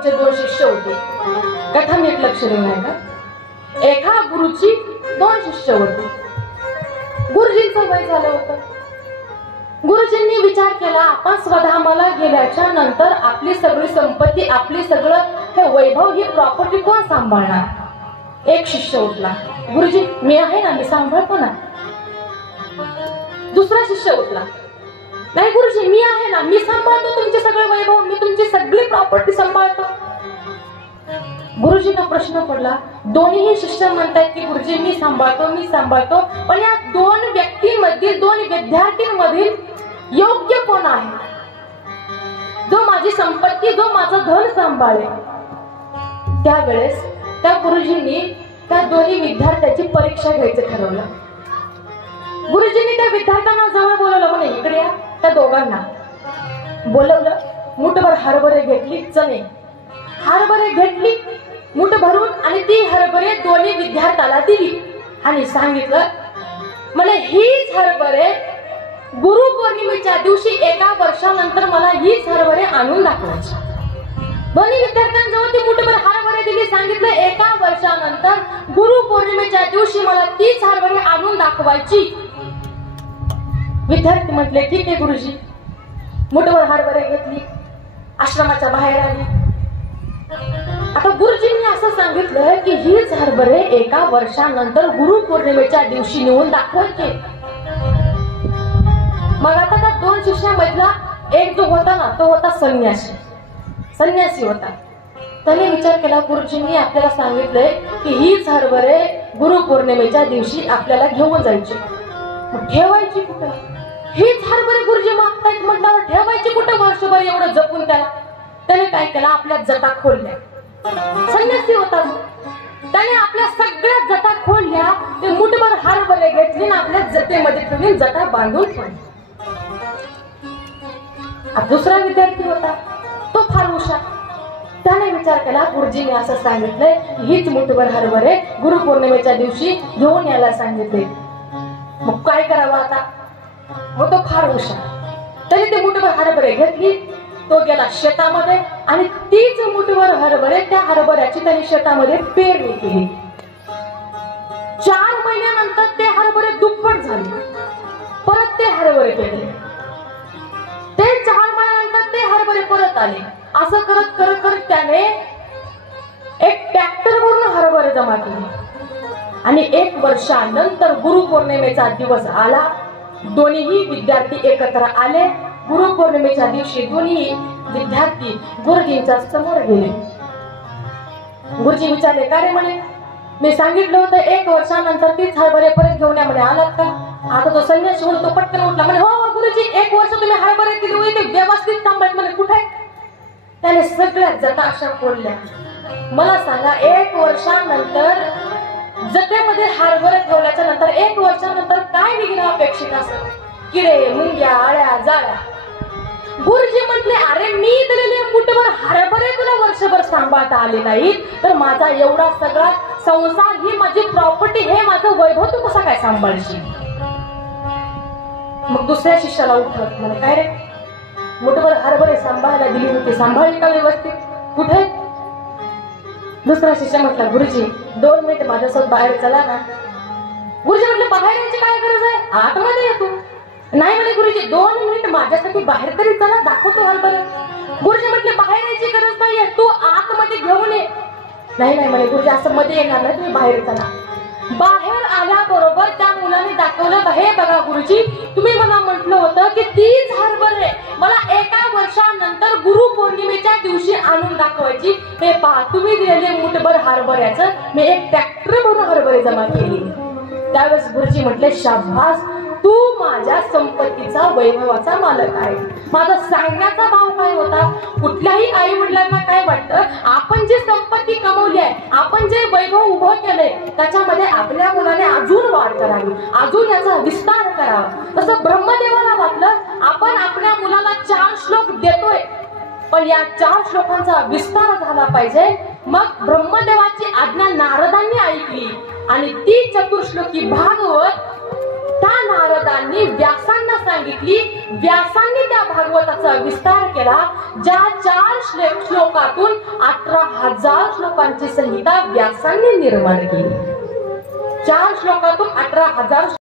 गुरुचे 2 शिष्य होते. कथा मी एक लक्ष देऊ नका. एका गुरुची 2 शिष्य होते. गुरुजींचं वय झालं होतं. गुरुजींनी विचार केला, आपण स्वधामाला गेल्याच्या नंतर आपली सगळी संपत्ती, आपली सगळं हे वैभव, ही प्रॉपर्टी कोण सांभाळणार? एक शिष्य उठला, गुरुजी मी आहे ना, मी सांभाळतो ना. दुसरा शिष्य उठला, नाही गुरुजी मी आहे ना, मी सांभाळतो तुमचे सगळे वैभव, मी तुमची सगळी प्रॉपर्टी सांभाळतो. गुरुजींना प्रश्न पडला, दोन्ही शिष्य म्हणतात की गुरुजी मी सांभाळतो, पण या 2 व्यक्तींमधील, 2 विद्यार्थ्यांमधील योग्य कोण आहे, जो माझी संपत्ती, जो माझं धन सांभाळेल? त्यावेळेस त्या गुरुजींनी त्या दोन्ही विद्यार्थ्याची परीक्षा घ्यायचं ठरवलं. गुरुजींनी त्या विद्यार्थ्यांना जवळ बोलवलं, म्हणे इकडे या. त्या दोघांना बोलवलं, मुठभर हरभरे घेतली, चणे हरभरे घेतली मुठ भरून, आणि ती हरभरे दोन्ही विद्यार्थ्याला दिली आणि सांगितलं, म्हणे हीच हरभरे गुरुपौर्णिमेच्या दिवशी 1 वर्षानंतर मला हीच हरभरे आणून दाखवायची. दोन्ही विद्यार्थ्यांजवळ ती मुठभर हरभरे दिली, सांगितलं 1 वर्षानंतर गुरुपौर्णिमेच्या दिवशी मला तीच हरभरे आणून दाखवायची. विद्यार्थी म्हटले ठीक आहे गुरुजी. मुठभर हरभरे घेतली, आश्रमाच्या बाहेर आली. आता गुरुजींनी असं सांगितलं की हीच हरभरे 1 वर्षानंतर गुरुपौर्णिमेच्या दिवशी नेऊन दाखवायचे. मग आता त्या 2 शिष्यामधला एक जो होता ना, तो होता संन्यासी होता. त्याने विचार केला, गुरुजींनी आपल्याला सांगितलंय की हीच हरभरे गुरुपौर्णिमेच्या दिवशी आपल्याला घेऊन जायची, मग ठेवायची कुठं? हीच हरभरे गुरुजी मागतायत म्हटल्यावर ठेवायची कुठं वर्षभर एवढं जपून? त्याने काय केलं, आपल्या जटा खोलल्या. संन्यासी होता, त्याने आपल्या सगळ्या जटा खोलल्या, ते मुठभर हरभरे घेतली आणि आपल्या जटेमध्ये ठेवून जटा बांधून ठेवली. दुसरा विद्यार्थी होता, तो फार हुशार. त्याने विचार केला, गुरुजींनी असं सांगितलंय हीच मुठभर हरभरे गुरुपौर्णिमेच्या दिवशी घेऊन यायला सांगितले, मग काय करावं आता? मग तो फार हुशार, त्याने ते मुठभर हरभरे घेतली, तो गेला शेतामध्ये आणि तीच मुठभर हरभरे, त्या हरभऱ्याची त्याने शेतामध्ये पेरणी केली. 4 महिन्यानंतर ते हरभरे दुप्पट झाले. परत ते हरभरे पेरले, ते 4 महिन्यानंतर ते हरभरे परत आले. असं करत करत करत त्याने एक ट्रॅक्टर भरून हरभरे जमा केले आणि 1 वर्षानंतर गुरुपौर्णिमेचा दिवस आला. दोन्ही विद्यार्थी एकत्र आले. गुरुपौर्णिमेच्या दिवशी दोन्ही विद्यार्थी गुरुजींच्या समोर गेले. गुरुजी विचारले, काय रे? म्हणे मी सांगितलं होतं 1 वर्षानंतर तीच हरभरे परत घेऊन या, म्हणे आलात का? आता तो संन्यासी होतो, तो पटकन उठला, म्हणे हो गुरुजी 1 वर्ष तुम्ही हरभरे दिले होते, ते व्यवस्थित सांभाळत. म्हणे कुठे? त्याने सगळ्या जटा अशा खोलल्या. मला सांगा, 1 वर्षानंतर जटेमध्ये हरभरे ठेवल्याच्या नंतर 1 वर्षानंतर काय निघणं अपेक्षित असतं? किडे, मुंग्या, आळ्या, जाळ्या. गुरुजी म्हटले, अरे मी दिलेले मुठभर हरभरे तुला वर्षभर सांभाळता आले नाही, तर माझा एवढा सगळा संसार, ही माझी प्रॉपर्टी, हे माझं वैभव तू कसा काय सांभाळशील? मग दुसऱ्या शिष्याला उठवत, म्हणे काय रे, मुठभर हरभरे सांभाळायला दिली होती, सांभाळली का व्यवस्थित? कुठे? दुसरा शिष्य म्हटला, गुरुजी 2 मिनिट माझ्यासोबत बाहेर चला ना. गुरुजी म्हटले, बाहेर यायची काय गरज आहे, आतमध्ये येतो. नाही म्हणे गुरुजी 2 मिनिट माझ्यासाठी बाहेर तरी चला, दाखवतो हरभरे. गुरुजी म्हटले, बाहेर यायची गरज नाहीये, तू आतमध्ये घेऊन ये. नाही म्हणे गुरुजी, असं मध्ये येणार नाही, तुम्ही बाहेर चला. बाहेर आल्याबरोबर त्या मुलाने दाखवलं, हे बघा गुरुजी, तुम्ही मला म्हटलं होतं की तीच हरभरे मला 1 वर्षानंतर गुरुपौर्णिमेच्या दिवशी आणून दाखवायची. हे पहा, तुम्ही दिलेले मुठभर हरभऱ्याचं मी 1 ट्रॅक्टर भरून हरभरे जमा केली. त्यावेळेस गुरुजी म्हटले, शाबास, तू माझ्या संपत्तीचा, वैभवाचा मालक आहे. माझा सांगण्याचा भाव काय होता? कुठल्याही आई वडिलांना काय वाटतं, आपण जी संपत्ती कमवली आहे, आपण जे वैभव उभं केलंय, त्याच्यामध्ये आपल्या मुलाने अजून वाढ करावी, अजून याचा विस्तार करावा. तसं ब्रह्मदेवाला वाटलं, आपण आपल्या मुलाला 4 श्लोक देतोय, पण या 4 श्लोकांचा विस्तार झाला पाहिजे. मग ब्रह्मदेवाची आज्ञा नारदांनी ऐकली आणि ती चतुर्श्लोकी भागवत त्या नारदांनी व्यासांना सांगितली. व्यासांनी त्या भागवताचा विस्तार केला. ज्या 4 श्लोकातून 18,000 श्लोकांची संहिता व्यासांनी निर्माण केली. 4 श्लोकातून 18,000